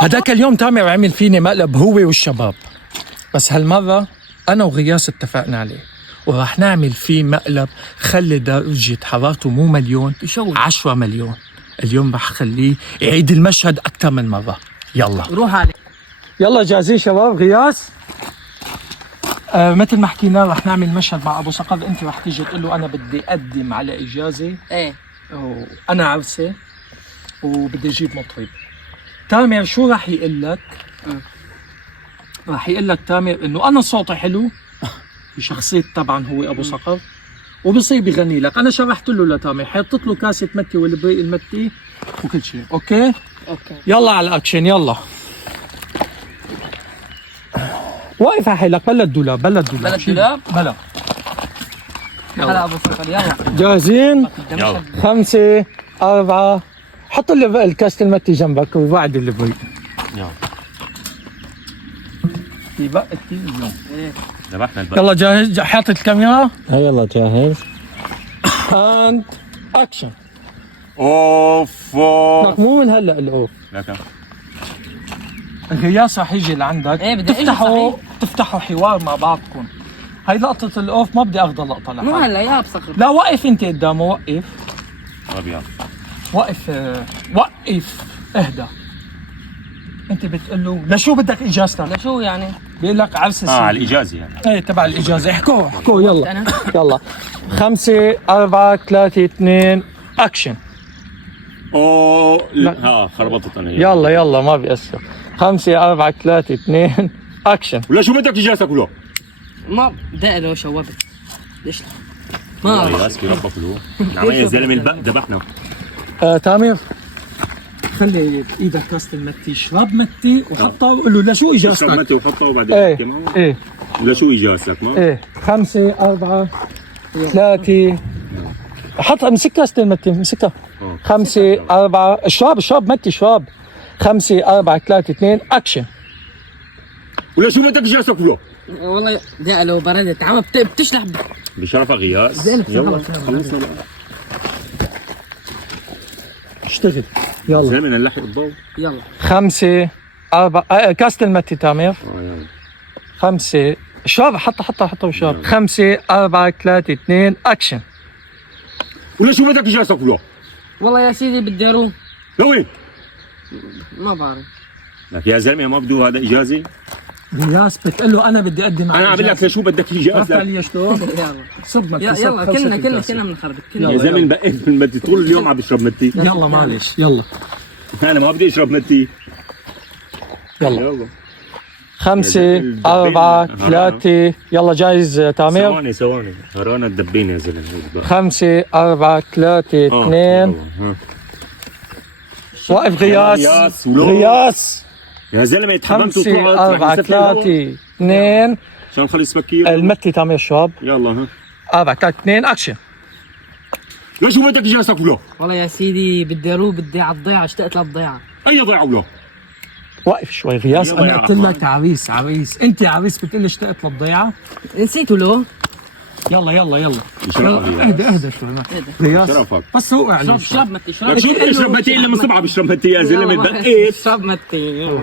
هذاك اليوم تامر عمل فيني مقلب هو والشباب، بس هالمرة أنا وغياس اتفقنا عليه وراح نعمل فيه مقلب خلي درجة حرارته مو مليون 10 مليون. اليوم راح خليه يعيد المشهد أكثر من مرة. يلا روح عليك. يلا جاهزين شباب؟ غياس مثل ما حكينا رح نعمل مشهد مع أبو صقر. أنت رح تيجي تقول له أنا بدي أقدم على إجازة، ايه وأنا عرسة وبدي أجيب مطرب. تامر شو رح يقول لك؟ رح يقول لك تامر إنه أنا صوتي حلو بشخصية طبعا هو أبو صقر، وبصير بغني لك. أنا شرحت له لتامر، حطيت له كاسة متي والبريق المتي وكل شيء. أوكي؟ يلا على الأكشن. يلا واقف على حيلك. بلا الدولاب بلا هلا ابو صقر. يلا جاهزين؟ يلا 5 4. حط الكاسة المتي جنبك وبعد البريق. يلا يبقى التلفزيون. ذبحنا البقر. يلا جاهز؟ حاطط الكاميرا؟ يلا جاهز. اند اكشن. اوف مو من هلا الاوف. لكن غياس رح يجي لعندك. إيه بدي أجي تفتحوا حوار مع بعضكم. هاي لقطة الاوف، ما بدي اخذ لقطة مو لحالي. هلا يا ابو صقر. لا وقف انت قدامه. وقف ابيض. وقف وقف. اهدى. انت بتقول له لشو بدك اجازتك؟ لشو يعني؟ بيقول لك عرس على الاجازه يعني. ايه تبع الاجازة. احكوا يلا. أنا؟ يلا 5 4 3 2 اكشن. اوه لا. ها خربطت انا. يلا ما بيأثر. 5 4 3 2 اكشن. ولا شو بدك اجازتك كله؟ ما دق له شوبت. ليش؟ ما ما ياسكي ربك له. نعم يا زلمه البق ذبحنا. تامر خلي بايدك كاسة المتي، اشرب متي وحطها وقول له لشو اجازتك؟ اشرب متي وحطه وبعدين ايه معه. ايه ولا شو اجازتك ما؟ ايه 5 4 3. حط امسك كاسة المتي امسكها. 5 4 اشرب متي اشرب. 5 4 3 2 اكشن. ولا شو بدك اجازتك كله؟ والله دق له بردت عم بتشلح. بشرفك غياس. زين، يلا خلص. خلصنا بقى. اشتغل يلا. زلمه نلحق الضوء. يلا 5 4 كاسة المتي تامر. يلا 5 اشرب. حطها وشرب. 5 4 3 2 اكشن. ولا شو بدك اجازتك كله؟ والله يا سيدي بدي اروح. لوين؟ ما بعرف. لك يا زلمه ما بده هذا اجازه؟ غياس بتقول له انا بدي اقدم على انا عم بقول لك لشو بدك رفع اجازه؟ لي شلون؟ يلا صب يلا كلنا بنخربط يا كلنا. زلمه بقيت في المتي طول اليوم عم بشرب متي. يلا معلش يلا انا ما بدي اشرب متي. يلا 5 4 3. يلا جاهز تامر؟ ثواني هرانا الدبين يا زلمه. 5 4 3 2 وقف غياس. يا زلمه اتحممت 5 4 3 2 عشان نخلص بكير. المتي تامر شباب. يلا ها 4 3 2 اكشن. ليش شو بدك اجازتك كله؟ والله يا سيدي بدي اروح، بدي على الضيعه، اشتقت للضيعه. اي ضيعه ولا؟ وقف شوي غياس. يلا يا انا قلت لك عريس. انت عريس بتقول لي اشتقت للضيعه. نسيته له. يلا بشرفك اهدى شوي غياس. شرفك. بس هو اعلن شرب متي لك شو بدي اشرب متي الا من صبعه بشرب متي يا زلمه بقيت. شرب متي.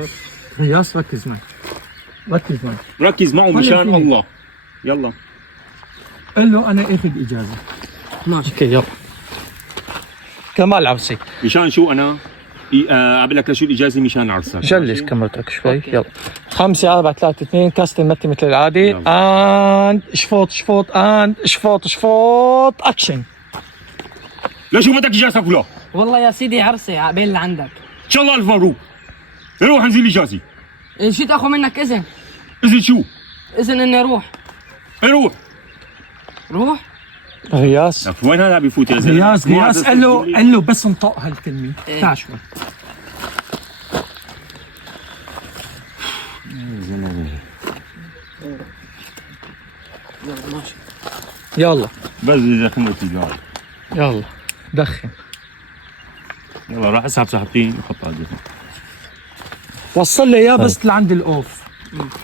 غياس ركز معي. ركز معه مشان الله. يلا قل له انا اخذ اجازه. ماشي اوكي يلا. كمال عرسي. مشان شو انا؟ عم بقول لك لشو الاجازه؟ مشان عرسك. جلس كاميرتك شوي. يلا 5 4 3 2 كاست المتي مثل العادي. اند شفوط اند شفوط اكشن. لشو بدك اجازتك كله؟ والله يا سيدي عرسي عقبال اللي عندك. ان شاء الله الف مبروك. روح انزل اجازه. جيت اخذ منك اذن. اذن شو؟ اذن اني اروح. روح غياس وين هذا بيفوت يا زلمه؟ غياس قال له بس انطق هالكلمه. تعال شوي. يلا ماشي. يلا بس اذا خمت الجار. يلا دخن. يلا راح اسحب سحبتين وحط على الجهه. وصل لي اياه بس لعند الاوف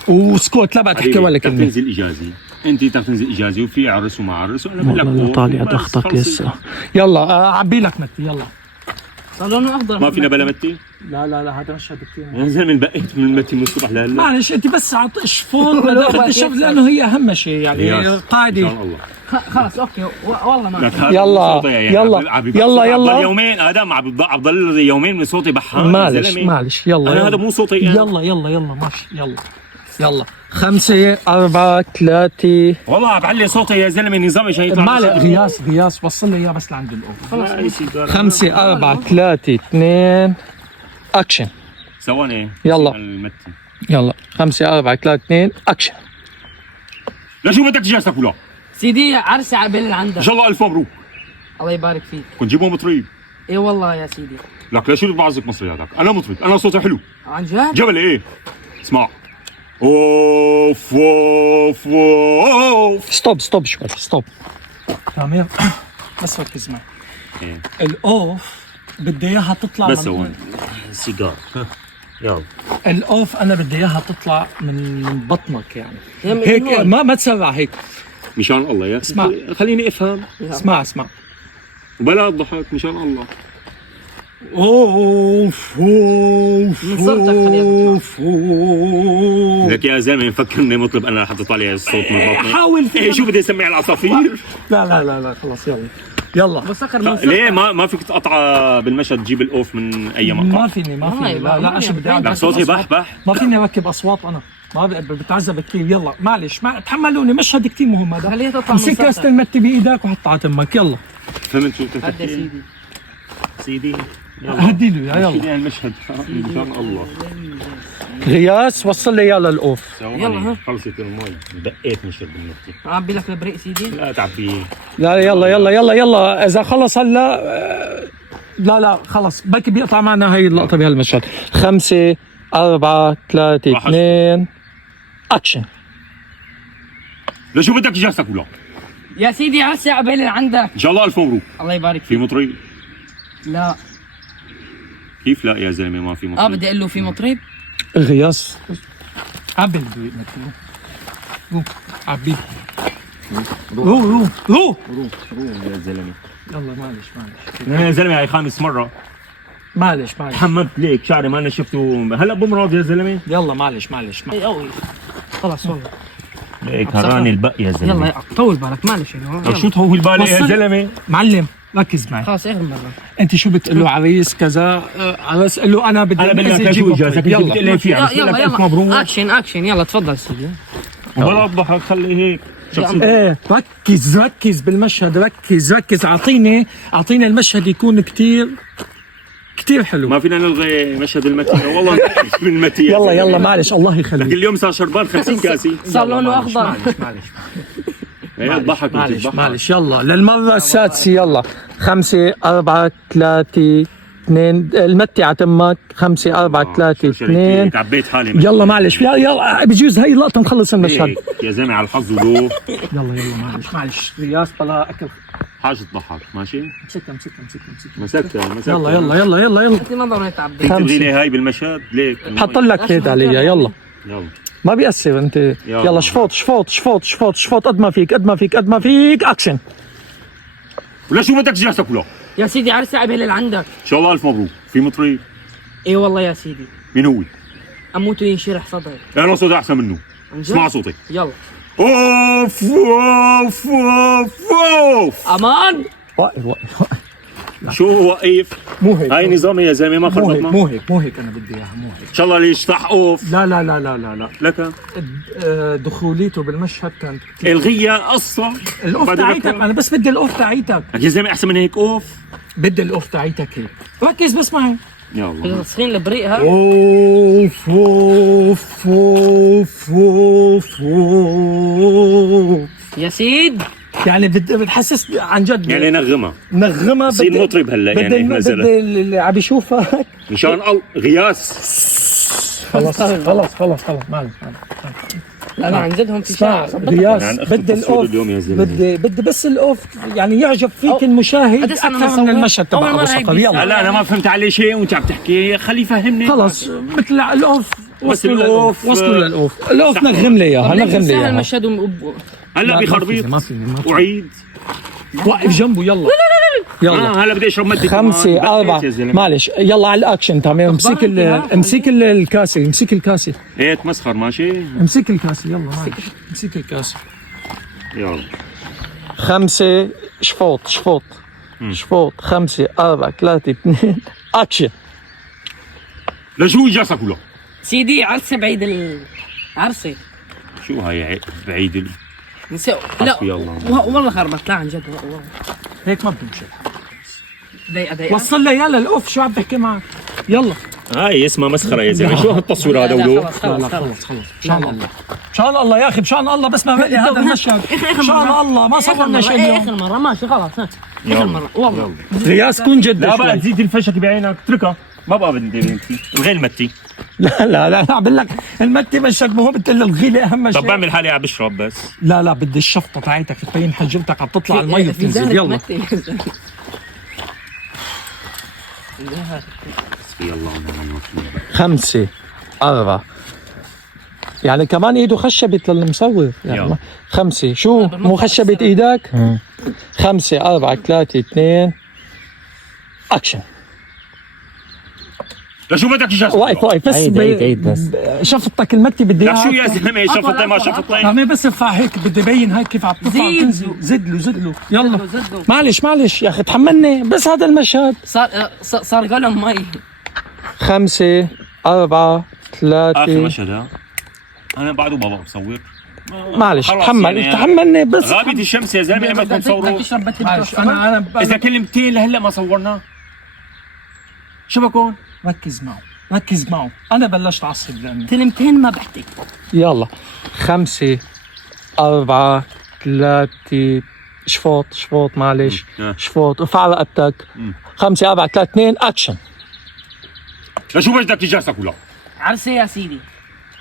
وسكوت. لا بقى تحكي ولا كلمه. تنزل اجازه انت بدك تنزل اجازه وفي عرس وما عرس وانا بقول لك والله أوف، طالع بس ضغطك خلص. لسه. يلا عبي لك متي يلا. صار لونه اخضر. ما فينا بلا متي لا لا لا هذا مشهد كثير. يا زلمه بقيت من المتي من الصبح لهلا. معلش انت بس شفون الشف لانه هي اهم شيء يعني ياس. ان قاعده. شاء الله. خلص اوكي والله ما لك في. هذا يلا، صوتي يعني يلا، عم يلا، يلا. عم يومين ادم عم بضل يومين من صوتي بحان يا معلش زلمة. معلش يلا انا يلا. هذا مو صوتي يعني. يلا يلا يلا ماشي يلا. يلا 5 4 3. والله عم بعلي صوتي يا زلمه نظامي شيطان. معلش غياس وصل لي اياه بس لعند الأوف. خلص 5 4 3 2 اكشن. ثواني يلا. المتي يلا 5 4 3 2 اكشن. لشو بدك اجازتك ولا؟ سيدي عرسي عقبال اللي ان عندك. شاء الله الف مبروك. الله يبارك فيك. كنت جيبوا مطريب. اي والله يا سيدي. لك لشو بعزك مصرياتك؟ انا مطرب، انا صوتي حلو. عن جد؟ جبل ايه؟ اسمع. اوف اوف اوف. ستوب شوي ستوب. تمام بس ركز معي. إيه. الأوف بدي اياها تطلع بس من- هو سيجار. يلا الأوف انا بدي اياها تطلع من بطنك يعني. يا من هيك هون. ما تسرع هيك. مشان الله يا اسمع. خليني افهم اسمع وبلا اضحك مشان الله. اوف من صرتك خليها اوف اوف. لك يا زلمه مفكرني مطلب انا رح تطلع لي الصوت من بطني. حاول ايه شو بدي اسمع العصافير؟ لا خلاص يلا بسكر من صرتك. ليه ما فيك تقطع بالمشهد تجيب الاوف من اي مقطع؟ ما فيني لا شو بدي لك اعمل. صوتي بح ما فيني اركب اصوات انا. ما بتعذب كثير. يلا معلش ما تحملوني مشهد كثير مهم هذا. خليها تطلع من مسك كاسة صرتك. المتي بايدك وحطها على تمك. يلا فهمت شو بدك هدي تحكي؟ سيدي. سيدي يلا هدي له يلا. خلينا المشهد مشان الله. غياس وصل لي اياه للأوف. يلا، ها. خلصت المي بقيت من شرب النفطي. اعبي لك البريق سيدي. لا تعبيه. لا يلا اذا خلص هلا لا خلص بلكي بيقطع معنا هاي اللقطة بهالمشهد. 5 4 3 واحد. 2 اكشن. لشو بدك اجازتك ولا؟ يا سيدي عرسي عقبال اللي عندك. ان شاء الله الف مبروك. الله يبارك في فيك. مطرب؟ لا كيف لا يا زلمه ما في مطرب؟ بدي اقول له في مطرب. غياس عبي البريق متي. عبي روح يا زلمه يلا معلش يا زلمه هاي خامس مره معلش حممت ليك شعري ما انا شفته هلا بمرض يا زلمه. يلا معلش اي قوي. خلص والله. ليك هراني البق يا زلمه. يلا طول بالك معلش يعني. طب شو طول بالي يا وصل. زلمه؟ معلم ركز معي. خلص اخر مره. انت شو بتقول له عريس كذا عريس قل له انا بدي انا بدي إذا لك جيب شو اجازتك انت يلا بتقول لي في عرس يلا لك الف مبروك اكشن يلا تفضل سيدي. وبلا اضحك خلي هيك شخصيتك. ايه ركز بالمشهد ركز اعطيني المشهد يكون كتير حلو. ما فينا نلغي مشهد المتي والله من المتي يا يلا زلمة. معلش الله لك يخليك. اليوم صار شربان 50 كاسي. صار لونه اخضر. هي تضحك معلش يلا للمرة السادسة. يلا 5 4 3 2 المتي على تمك. 5 4 3 2 عبيت حالي يلا معلش يلا بجوز هاي اللقطة نخلص المشهد. هيك يا زلمه على الحظ ولو يلا معلش رياض بلا اكل. حاجه تضحك ماشي مسكها مسكتها يلا انت ما ضروري تعبي. فيك تلغي لي هاي بالمشهد ليك حط لك كيد عليها. يلا يلا ما بيأثر انت. يلا شفوط قد ما فيك اكشن. ولا شو بدك اجازتك ولا؟ يا سيدي عرسي عقبال اللي عندك. ان شاء الله الف مبروك. في مطرب؟ اي والله يا سيدي. مين هو؟ اموت وينشرح صدري. انا صوتي احسن منه. عن جد؟ اسمع صوتي. يلا. اوف اوف اوف اوف. امان. واقف شو وقيف؟ مو هيك هاي نظامي يا زلمه ما خربطنا. مو هيك انا بدي اياها مو هيك. ان شاء الله اللي يشطح اوف. لا لك دخوليته بالمشهد كانت كتير. الغية قصة الاوف بعد تاعيتك ذكر. انا بس بدي الاوف تاعيتك. يا زلمه احسن من هيك اوف. بدي الاوف تاعيتك هيك. ركز بس معي. يا الله تسخين البريق ها. اوف يا سيد. يعني بتحسس عن جد يعني نغمة نغمة. صير مطرب هلا يعني بدي نزلت اللي عم يشوفك. مشان الله غياس. خلص معلش انا عن جد هون في شارع. غياس يعني أختم بدي التصوير الاوف. اليوم يا زلمة. بدي بس الاوف يعني يعجب فيك المشاهد قديش أنا اكثر من مصور؟ المشهد أول تبع مرة ابو هيك صقر. يلا هلا انا ما فهمت عليه شيء وانت عم تحكي خليه يفهمني. خلص مثل الاوف بس الأوف، وصلوا للاوف. الاوف نغم لي اياها المشهد هلا بخربيط ما فيني وعيد. وقف جنبه يلا يلا. هلا بدي اشرب مدة 5 كمان. 4 بقيت يا زلمة. معلش يلا على الاكشن تمام. امسك امسك الكاسه، امسك الكاسه، ايه تمسخر ماشي. امسك الكاسه يلا معلش. امسك الكاسه. يلا 5 شفوط شفوط شفوط. 5 4 3 2 اكشن. لشو اجازة كلها؟ سيدي عرسه بعيد عرسه شو هاي بعيد لا حسبي الله. والله خربت، لا عن جد والله. هيك ما بتمشي. ضيقه وصل لي يلا الاوف. شو عم بحكي معك؟ يلا هاي اسمها مسخرة يا زلمة. شو هالتصوير هذا ولو؟ خلص بشان الله بشان الله يا اخي بشان الله. بس ما بقي هذا المشهد بشان الله. ما صورنا شيء اليوم. اخر مره ماشي خلاص. اخر مره والله. غياس كون جد لا بقى شوي. تزيد الفشك بعينك اتركها. ما بقى بدي بنتي الغي المتي. لا انا عم بقول لك المتي مشك. ما هو بتقول الغيله اهم شيء. طب بعمل حالي عم بشرب بس. لا بدي الشفطه تاعتك تبين حجمتك عم تطلع المي وتنزل. يلا حسبي الله ونعم الوكيل. 5 4 يعني كمان ايده خشبت للمصور يعني. يلا. 5 شو مو خشبت ايدك؟ 5 4 3 2 اكشن. لشو بدك اجازة؟ واقف بس عيد بس. شفطك المكتب بدي لك شو إياها. يا زلمة شفطي ما شفطي. عم بس ارفع هيك بدي ابين هاي كيف عم تطلع زيد. وتنزل. زد له يلا. زد له. معلش يا اخي تحملني بس هذا المشهد. صار قلم مي. 5 4 اخر 3 مشهد ها. انا بعده بابا بصور. معلش خلاص تحمل يعني تحملني بس. غابت الشمس يا زلمة اما تكون صوروا. بدك تشرب بتي معلش انا اذا كلمتين لهلا ما صورنا شو بكون؟ ركز معه انا بلشت اعصب لانه كلمتين ما بحكي. يلا 5 4 3 شفوط معلش شفوط. ارفع رقبتك. 5 4 3 2 اكشن. لشو بدك اجازة كلها؟ عرسه يا سيدي.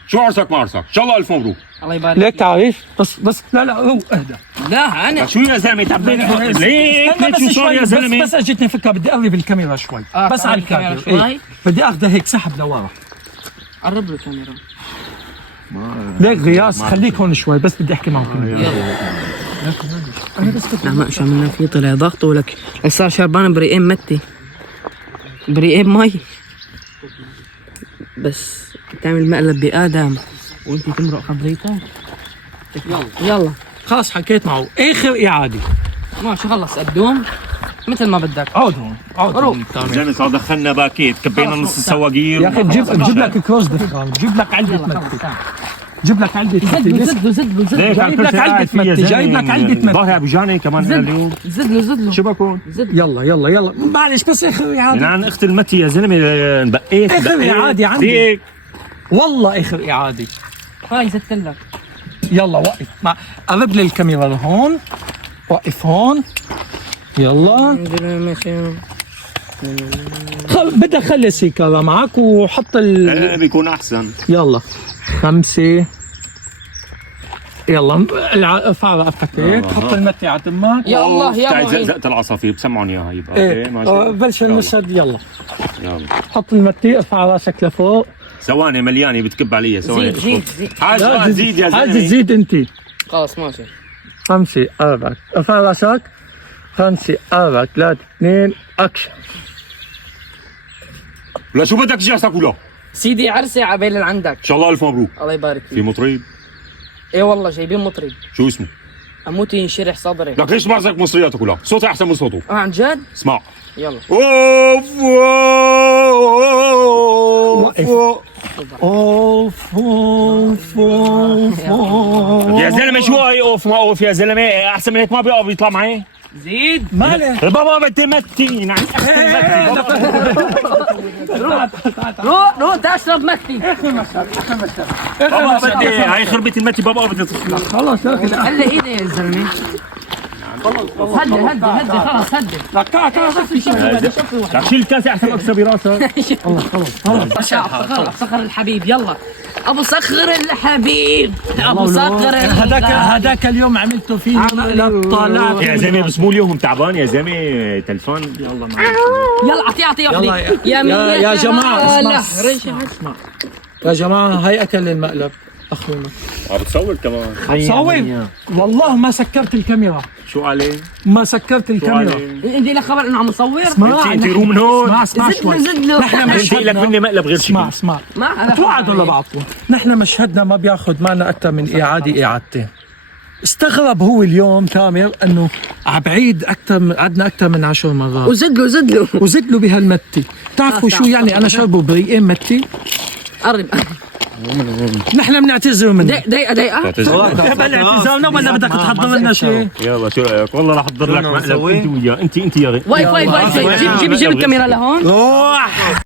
شو عرسك ما عرسك؟ ان شاء الله الف مبروك. الله يبارك ليك فيك. تعرف بس لا هو اهدى. لا انا شو يا زلمة تعبان ليك شو صار يا زلمة؟ بس اجتني فكره بدي اقرب الكاميرا شوي. بس على الكاميرا الكاميرا شوي. بدي اخذها هيك سحب لورا. قرب له الكاميرا. ليك غياس خليك هون شوي بس بدي احكي معك. نعم شو عملنا فيه طلع ضغط ولك صار شربان بريقين متي بريقين مي بس تعمل مقلب بآدم وانت تمرق خبريتك. يلا خلاص حكيت معه. اخر اعاده. ماشي خلص قدوم مثل ما بدك. اقعد هون زلمة صار دخلنا باكيت كبينا نص السواقير. يا اخي جيب لك كروس دخان. جيب لك علبه متي. جيب لك علبه متي. زد له ليك جايب لك علبة متي. جايب لك علبة متي. ظهري ابو جاني كمان زد. اليوم. زد له شو بكون؟ يلا معلش بس اخر اعاده. يعني اخت المتي يا زلمة بقيت اخر اعاده عندي ليك والله اخر اعاده. هاي زدت لك. يلا وقف قرب لي الكاميرا لهون. وقف هون. يلا بدي اخلي السيكارة معك وحط بيكون احسن. يلا 5 يلا ارفع رقبتك هيك. حط المتي على تمك. يا الله يا تعال معين. زقزقت العصافير بسمعوني اياها يبقى ايه ماشي. بلش المشهد. يلا يلا حط المتي. ارفع راسك لفوق. ثواني مليانة بتكب علي ثواني. زيد حاج لا، زيد يا حاج زلمة. زيد انت. خلاص ماشي. 5 4 ارفع راسك. 5 4 3 2 اكشن. لا شو بدك اجازة كلها؟ سيدي عرسه عبيل اللي عندك. ان شاء الله الف مبروك. الله يبارك في فيك. مطرب ايه والله جايبين مطرب شو اسمه؟ اموت ينشرح صدري. لك ليش بعزك مصرياته كلها؟ صوتي احسن من صوته. عن جد. اسمع. يلا اوف اوف يا زلمه شو هاي اوف ما اوف يا زلمه احسن من هيك ما بيقف يطلع معي. زيد. مالك بابا بدي متي نعم. روح تشرب مكتي. بابا بدي هاي خربت المتي بابا بدي تطلع. خلص هلا ايدي يا زلمه. هدي خلاص هدي. لك شيل الكاسه احسن اكسر براسك. خلاص صخر الحبيب. يلا ابو صخر الحبيب. ابو صخر هذاك اليوم عملته فيه مقلب. طلعت يا زلمه بس مو اليوم تعبان يا زلمه تلفون. يلا يلا اعطيه يا جماعه اسمع اسمع يا جماعه هاي اكل المقلب. اخونا. بتصور كمان. صور والله ما سكرت الكاميرا، شو عليه؟ ما سكرت الكاميرا. انت لك خبر انه عم تصور؟ انت روح من هون. اسمع شوي. زد له نحن انت لك مني مقلب غير شيء. اسمع ما توعدوا لبعضكم. نحن مشهدنا ما بياخذ معنا اكثر من اعادتين. استغرب هو اليوم تامر انه عبعيد عدنا اكثر من 10 مرات. وزد له وزد له بهالمتي. بتعرفوا شو يعني انا شربه بريقين متي؟ قرب نحن بنعتذر منه. دقيقة قبل اعتذارنا ولا بدك تحضر لنا شيء؟ يلا شو رايك؟ والله راح احضر لك مقلب انت وياه، انت يا غي. واقف جيب الكاميرا لهون. روح